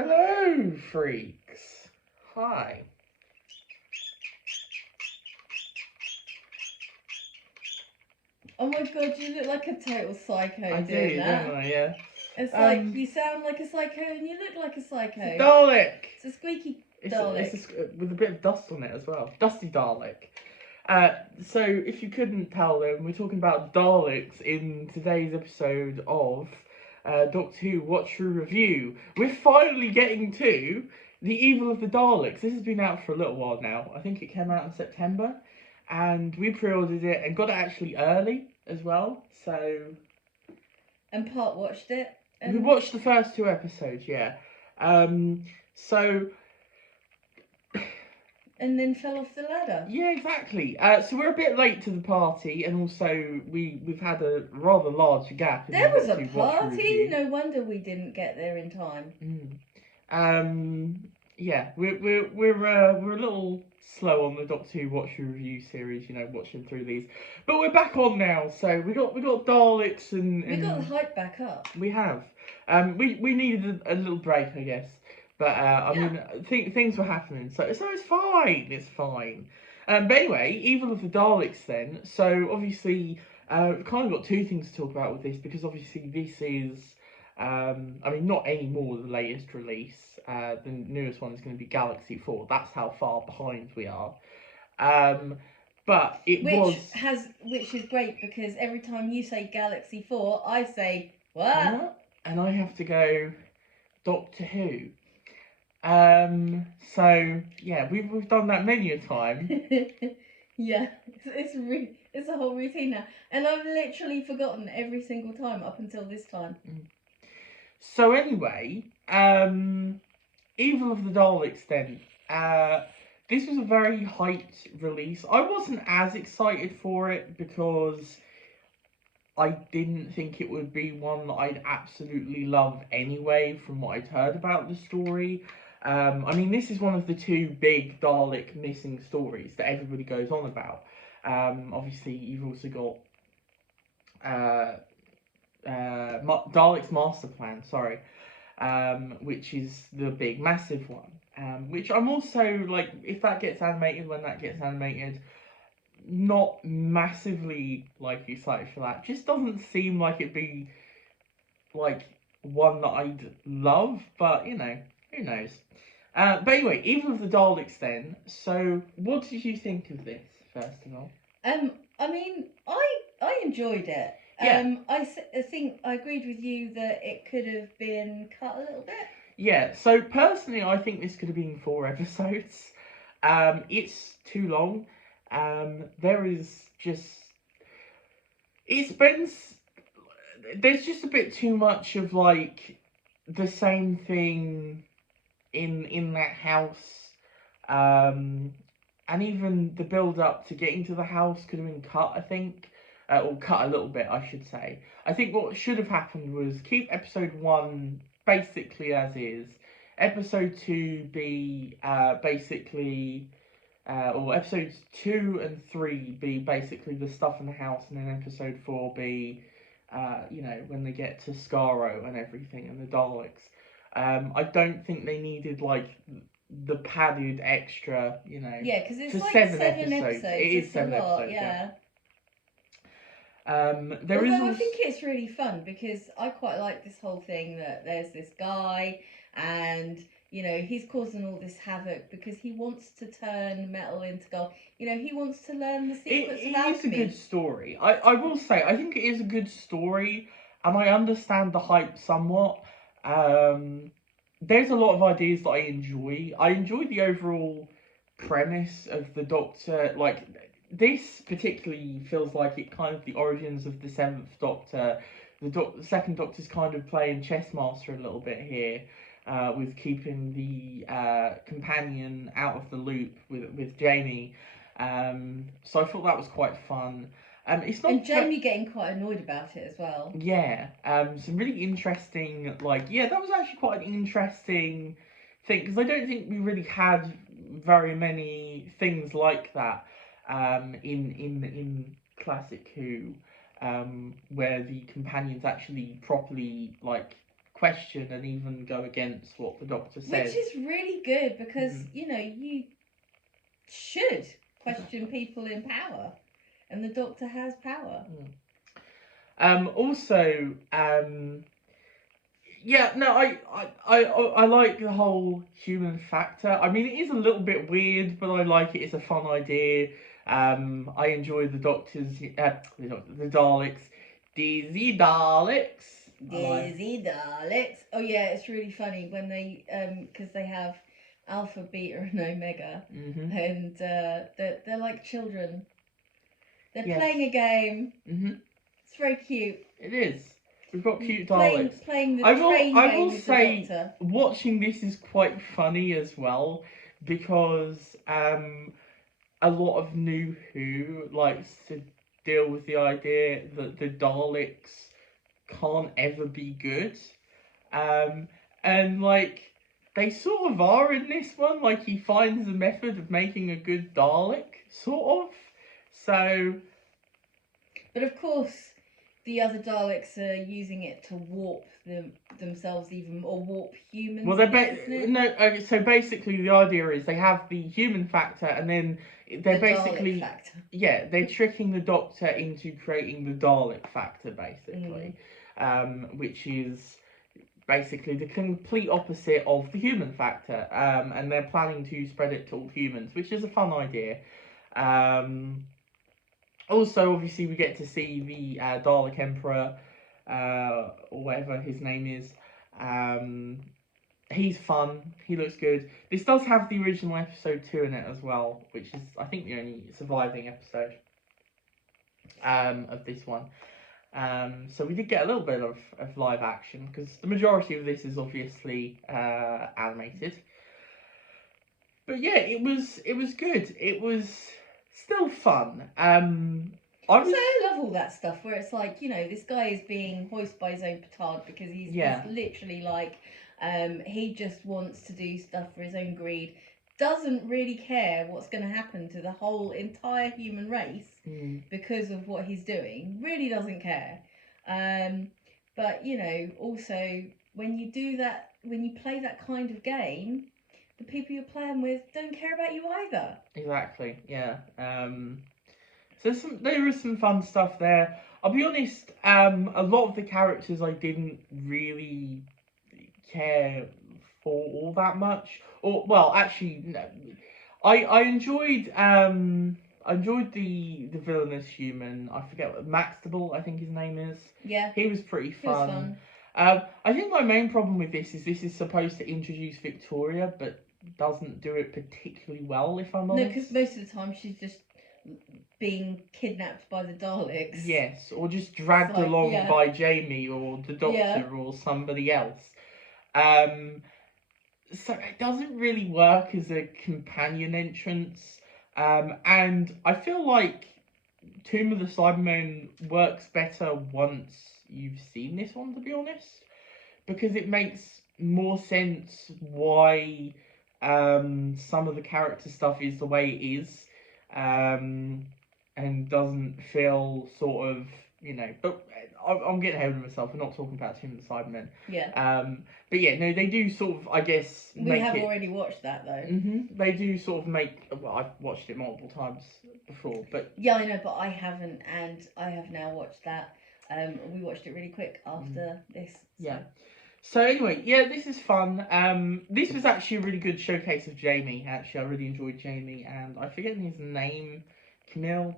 Hello, freaks. Hi. Oh my god, you look like a total psycho I doing do, that. don't I? Yeah. It's like you sound like a psycho and you look like a psycho. It's a Dalek. It's a squeaky It's Dalek. with a bit of dust on it as well. Dusty Dalek. So if you couldn't tell them, we're talking about Daleks in today's episode of Doctor Who Watch Through Review. We're finally getting to The Evil of the Daleks. This has been out for a little while now. I think it came out in September. And we pre-ordered it and got it actually early as well. So... And Part watched it. And we watched the first 2 episodes, yeah. So... and then fell off the ladder. Yeah, exactly. So we're a bit late to the party, and also we've had a rather large gap. There was a party. No wonder we didn't get there in time. Yeah, we're a little slow on the Doctor Who Watch Review series. You know, watching through these, but we're back on now. So we got Daleks and we got the hype back up. We have. We needed a little break, I guess. But I mean, things were happening, so it's fine. It's fine. But anyway, Evil of the Daleks. Then, so obviously, we've kind of got 2 things to talk about with this because obviously this is, I mean, not anymore the latest release. The newest one is going to be Galaxy 4. That's how far behind we are. But which is great because every time you say Galaxy 4, I say what? And I have to go Doctor Who. So yeah, we've done that many a time. Yeah, it's a whole routine now, and I've literally forgotten every single time up until this time. So anyway, Evil of the Daleks. Then, this was a very hyped release. I wasn't as excited for it because I didn't think it would be one that I'd absolutely love anyway. From what I'd heard about the story. I mean, this is one of the 2 big Dalek missing stories that everybody goes on about. Obviously, you've also got Dalek's Master Plan, which is the big, massive one. Which I'm also, like, if that gets animated, when that gets animated, not massively, like, excited for that. Just doesn't seem like it'd be, like, one that I'd love, but, you know, who knows. But anyway, Evil of the Daleks then. So, what did you think of this, first of all? I mean, I enjoyed it. Yeah. I think I agreed with you that it could have been cut a little bit. Yeah, so personally, I think this could have been 4 episodes. It's too long. There is just... There's just a bit too much of, like, the same thing in that house, and even the build up to getting to the house could have been cut, I think, or cut a little bit, I should say. I think what should have happened was keep episode 1 basically as is, episode 2 be basically, or episodes 2 and 3 be basically the stuff in the house, and then episode 4 be, you know, when they get to Skaro and everything and the Daleks. I don't think they needed, like, the padded extra, you know. Yeah, because it's like 7 episodes. It is 7 episodes, yeah. I think it's really fun because I quite like this whole thing that there's this guy and, you know, he's causing all this havoc because he wants to turn metal into gold. You know, he wants to learn the secrets of alchemy. It is a good story. I will say, I think it is a good story, and I understand the hype somewhat. There's a lot of ideas that I enjoy. I enjoy the overall premise of the Doctor. Like, this particularly feels like it kind of the origins of the 7th Doctor. The 2nd Doctor's kind of playing chess master a little bit here, with keeping the companion out of the loop with Jamie. So I thought that was quite fun. It's not. And Jamie getting quite annoyed about it as well. Yeah. Some really interesting, like, yeah, that was actually quite an interesting thing because I don't think we really had very many things like that in classic Who, where the companions actually properly, like, question and even go against what the Doctor says. Which is really good because, Mhm. you know, you should question people in power. And the Doctor has power. Also, yeah, no, I like the whole human factor. I mean, it is a little bit weird, but I like it. It's a fun idea. I enjoy the the Daleks, Dizzy Daleks. Dizzy Daleks. Oh yeah, it's really funny when they because they have Alpha, Beta, and Omega, and they're like children. They're playing a game. It's very cute. It is. We've got cute Daleks. Playing the I train game will with say, the Doctor. watching this is quite funny as well because a lot of New Who likes to deal with the idea that the Daleks can't ever be good. And like they sort of are in this one. Like he finds a method of making a good Dalek, sort of. So. But of course, the other Daleks are using it to warp themselves even, or warp humans. Well, so basically the idea is they have the human factor, and then they're basically they're tricking the Doctor into creating the Dalek factor, basically, which is basically the complete opposite of the human factor, and they're planning to spread it to all humans, which is a fun idea. Also, obviously, we get to see the Dalek Emperor, or whatever his name is. He's fun. He looks good. This does have the original episode 2 in it as well, which is, I think, the only surviving episode of this one. So we did get a little bit of live action, because the majority of this is obviously animated. But yeah, it was good. It was still fun. I love all that stuff where it's like, you know, this guy is being hoisted by his own petard because he's literally like, he just wants to do stuff for his own greed, doesn't really care what's going to happen to the whole entire human race because of what he's doing, really doesn't care. But, you know, also when you do that, when you play that kind of game, the people you're playing with don't care about you either. Exactly, yeah. So there is some fun stuff there. I'll be honest, a lot of the characters I didn't really care for all that much. Or well, actually, no. I enjoyed the villainous human. I forget what Maxtable, I think his name is. Yeah. He was pretty fun. He was fun. I think my main problem with this is supposed to introduce Victoria, but doesn't do it particularly well, if I'm honest. No, because most of the time she's just being kidnapped by the Daleks. Yes, or just dragged along by Jamie or the Doctor or somebody else. So it doesn't really work as a companion entrance. And I feel like Tomb of the Cybermen works better once you've seen this one, to be honest, because it makes more sense why some of the character stuff is the way it is, and doesn't feel sort of, you know, but I'm getting ahead of myself. We're not talking about Tomb of the Cybermen. Yeah. But yeah, no, they do sort of, I guess, we have already watched that though. They do sort of make. Well, I've watched it multiple times before, but yeah, I know, but I haven't, and I have now watched that. We watched it really quick after this. So. Yeah. So anyway, yeah, this is fun. This was actually a really good showcase of Jamie. Actually, I really enjoyed Jamie, and I forget his name. Kemal.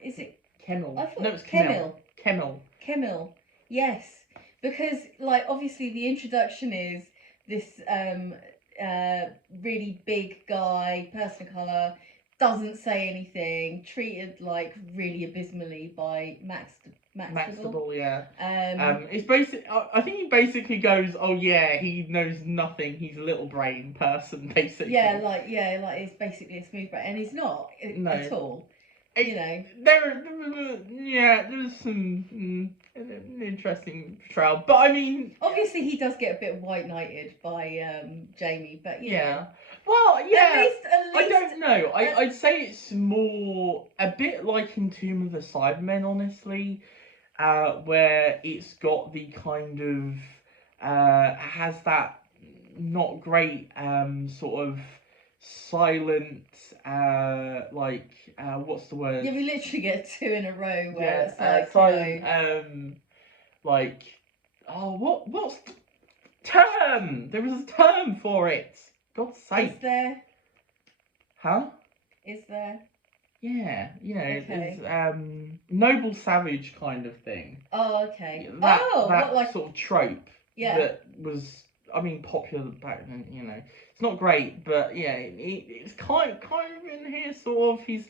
Is it Kemal? I thought No, it's Kemal. Kemal. Yes, because like obviously the introduction is this really big guy, person of colour, doesn't say anything, treated like really abysmally by Maxtable, yeah. It's basic. I think he basically goes, "Oh yeah, he knows nothing. He's a little brain person, basically." Yeah, like it's basically a smooth brain, and he's not at all. You know, there's some interesting portrayal, but I mean, obviously he does get a bit white knighted by Jamie, but you know. Well, yeah. At least, I don't know. I'd say it's more a bit like in Tomb of the Cybermen, honestly, where it's got the kind has that not great sort of silent what's the word? Yeah, we literally get 2 in a row where Yeah, it's like, silent like what's the term? There is a term for it. God's sake. Is there? Huh? Is there? Yeah, Okay. it's noble savage kind of thing. Oh, okay. That what, like... sort of trope Yeah. that was, I mean, popular back then. It's not great, but yeah, it's kind of in here. Sort of, he's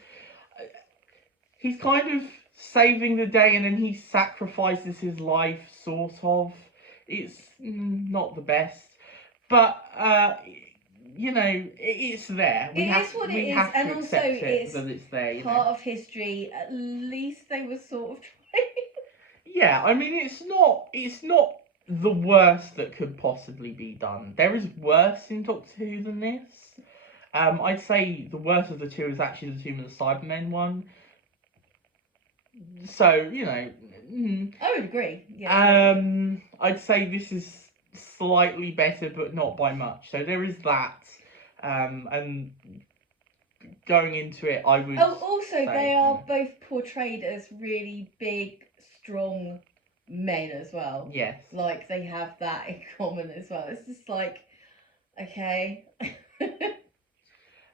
kind of saving the day, and then he sacrifices his life. Sort of, it's not the best, but it's there. It is what it is, and to also accept it's that it's there. part of history. At least they were sort of trying. Yeah, I mean, it's not the worst that could possibly be done. There is worse in Doctor Who than this. I'd say the worst of the two is actually the Tomb of the Cybermen one. So I would agree. Yeah. I'd say this is slightly better, but not by much. So there is that. And going into it, I would. Oh, also say, they are both portrayed as really big, strong men as well. Yes. Like they have that in common as well. It's just like, okay.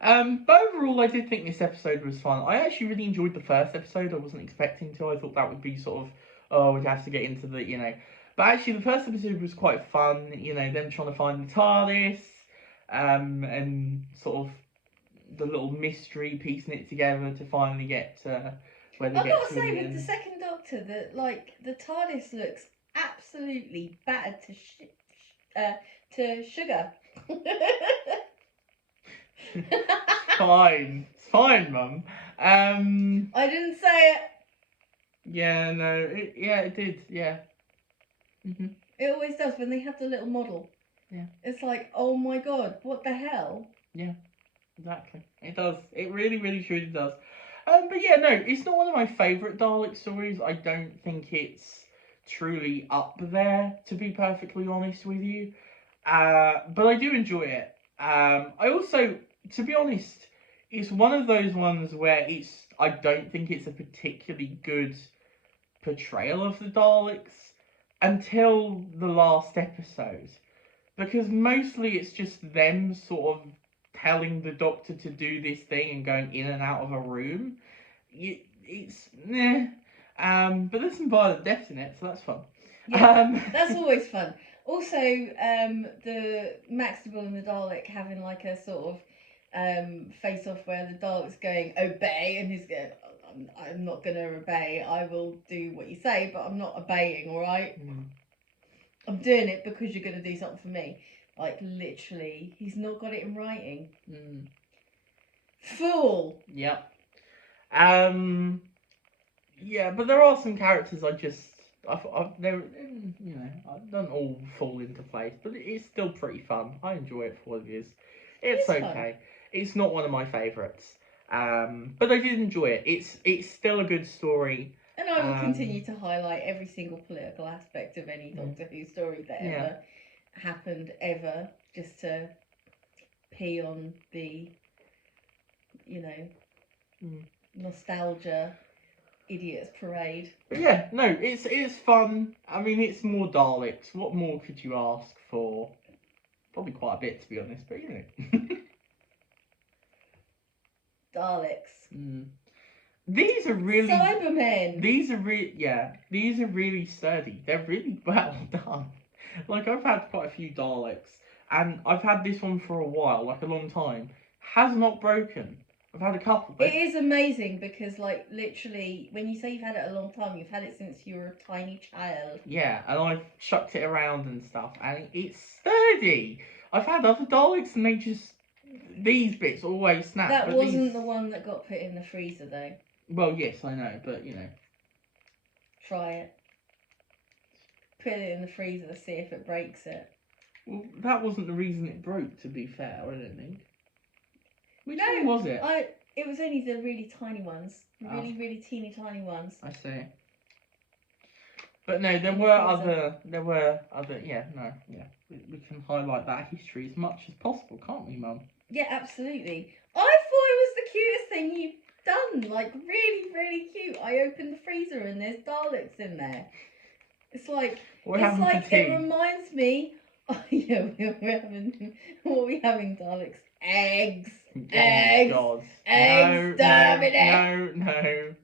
But overall, I did think this episode was fun. I actually really enjoyed the first episode. I wasn't expecting to. I thought that would be sort of, we'd have to get into the. But actually, the first episode was quite fun. Them trying to find the TARDIS, and sort of the little mystery, piecing it together to finally get to where they I've get got to. to say, with the second Doctor, that like the TARDIS looks absolutely battered to sugar. It's fine, Mum. I didn't say it. Yeah, no, it did, yeah. It always does when they have the little model. Yeah. It's like, oh my god, what the hell? Yeah, exactly. It does. It really, really, truly does. But yeah, no, it's not one of my favourite Dalek stories. I don't think it's truly up there, to be perfectly honest with you. But I do enjoy it. I also, to be honest, it's one of those ones where I don't think it's a particularly good portrayal of the Daleks until the last episode. Because mostly it's just them sort of telling the Doctor to do this thing and going in and out of a room. It's meh. But there's some violent deaths in it, so that's fun. Yeah, that's always fun. Also, the Maximum and the Dalek having like a sort of face off where the Dalek's going obey, and he's going, I'm not gonna obey. I will do what you say, but I'm not obeying. All right. I'm doing it because you're gonna do something for me. Like literally, he's not got it in writing. Fool. Yep. Yeah, but there are some characters I don't all fall into place, but it's still pretty fun. I enjoy it for what it is. It's okay. Fun. It's not one of my favourites, but I did enjoy it. It's still a good story. And I will continue to highlight every single political aspect of any Doctor Who story that ever happened, ever, just to pee on the, nostalgia idiots parade. But yeah, no, it's fun. I mean, it's more Daleks. What more could you ask for? Probably quite a bit, to be honest, but Daleks. These are really Cybermen. These are really sturdy. They're really well done. Like, I've had quite a few Daleks, and I've had this one for a while, like a long time. Has not broken. I've had a couple. It is amazing because, like, literally, when you say you've had it a long time, you've had it since you were a tiny child. Yeah, and I've chucked it around and stuff, and it's sturdy. I've had other Daleks, and these bits always snap. That wasn't the one that got put in the freezer, though. Well, yes, I know, but Try it. Put it in the freezer, see if it breaks it. Well, that wasn't the reason it broke, to be fair, I don't think. Which one was it? It was only the really tiny ones. Really, really teeny tiny ones. I see. But no, there in were freezer. other, yeah, no, yeah. We can highlight that history as much as possible, can't we, Mum? Yeah, absolutely. I thought it was the cutest thing you've done. Like, really, really cute. I opened the freezer and there's Daleks in there. It's like, What happened for it tea? reminds me. Oh, yeah, we're having. What are we having, Daleks? Eggs. Oh, God. Eggs. Damn it. No.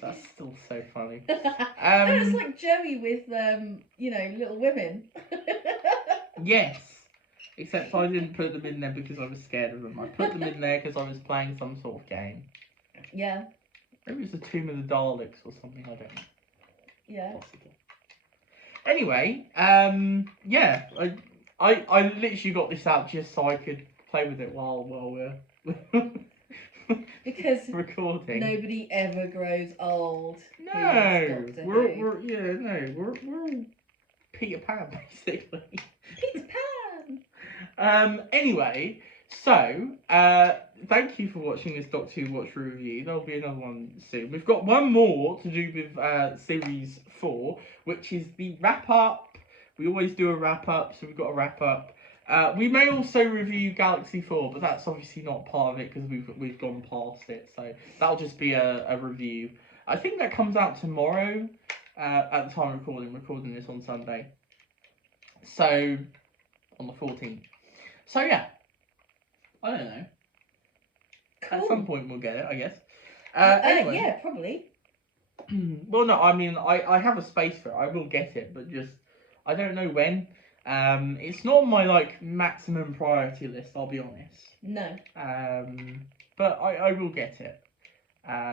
That's still so funny. It's like Joey with Little Women. Yes. Except I didn't put them in there because I was scared of them. I put them in there because I was playing some sort of game. Yeah. Maybe it's the Tomb of the Daleks or something, I don't know. Yeah. Possibly. Anyway, yeah, I literally got this out just so I could play with it while we're because recording. Nobody ever grows old. No, we're all Peter Pan basically. Peter Pan. Anyway, so thank you for watching this Doctor Who Watch review. There'll be another one soon. We've got one more to do with series 4, which is the wrap up. We always do a wrap up, so we've got a wrap up. We may also review Galaxy 4, but that's obviously not part of it because we've gone past it. So that'll just be a review. I think that comes out tomorrow. At the time of recording this on Sunday. So on the 14th. So yeah, I don't know. Cool. At some point we'll get it, I guess. Anyway. Yeah, probably. Well, no, I mean, I have a space for it. I will get it, but just I don't know when. It's not on my like maximum priority list. I'll be honest. No. But I will get it.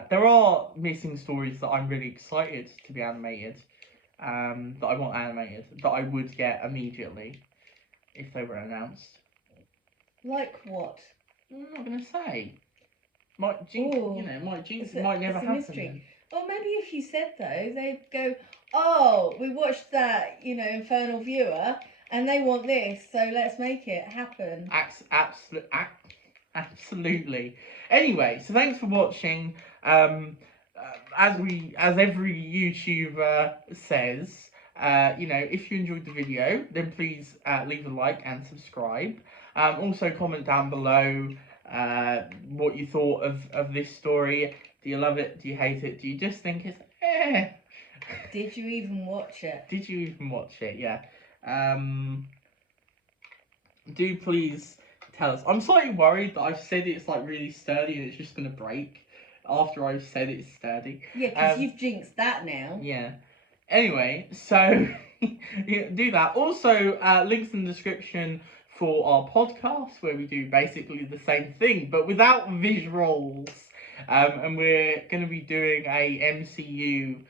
There are missing stories that I'm really excited to be animated. That I want animated that I would get immediately if they were announced. Like what? I'm not gonna say. Might jinx, it might never happen. Mystery. Well, maybe if you said though, they'd go, "Oh, we watched that, Infernal Viewer, and they want this, so let's make it happen." Absolutely. Anyway, so thanks for watching. As every YouTuber says, if you enjoyed the video, then please leave a like and subscribe. Also comment down below what you thought of this story. Do you love it? Do you hate it? Do you just think it's eh? Did you even watch it? Did you even watch it? Yeah. Do please tell us. I'm slightly worried that I've said it's like really sturdy and it's just gonna break after I've said it's sturdy. Yeah, because you've jinxed that now. Yeah. Anyway, so do that. Also, links in the description for our podcast where we do basically the same thing but without visuals. And we're going to be doing a MCU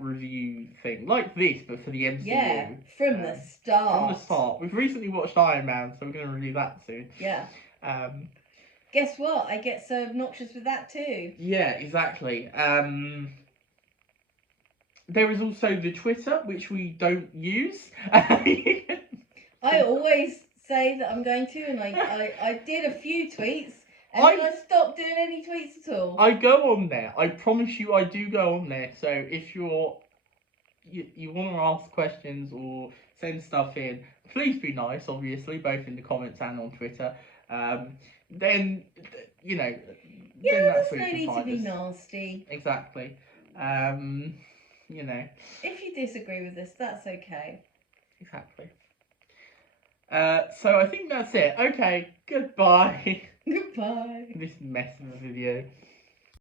review thing like this, but for the MCU. Yeah, from the start. From the start. We've recently watched Iron Man, so we're going to review that soon. Yeah. Guess what? I get so obnoxious with that too. Yeah, exactly. There is also the Twitter, which we don't use. I always say that I'm going to, and I did a few tweets, and then I stopped doing any tweets at all. I go on there. I promise you I do go on there. So if you want to ask questions or send stuff in, please be nice, obviously, both in the comments and on Twitter. Then, Yeah, then there's no need to be nasty. Exactly. If you disagree with us, that's okay. Exactly. So I think that's it. Okay, goodbye. Goodbye. This mess of a video.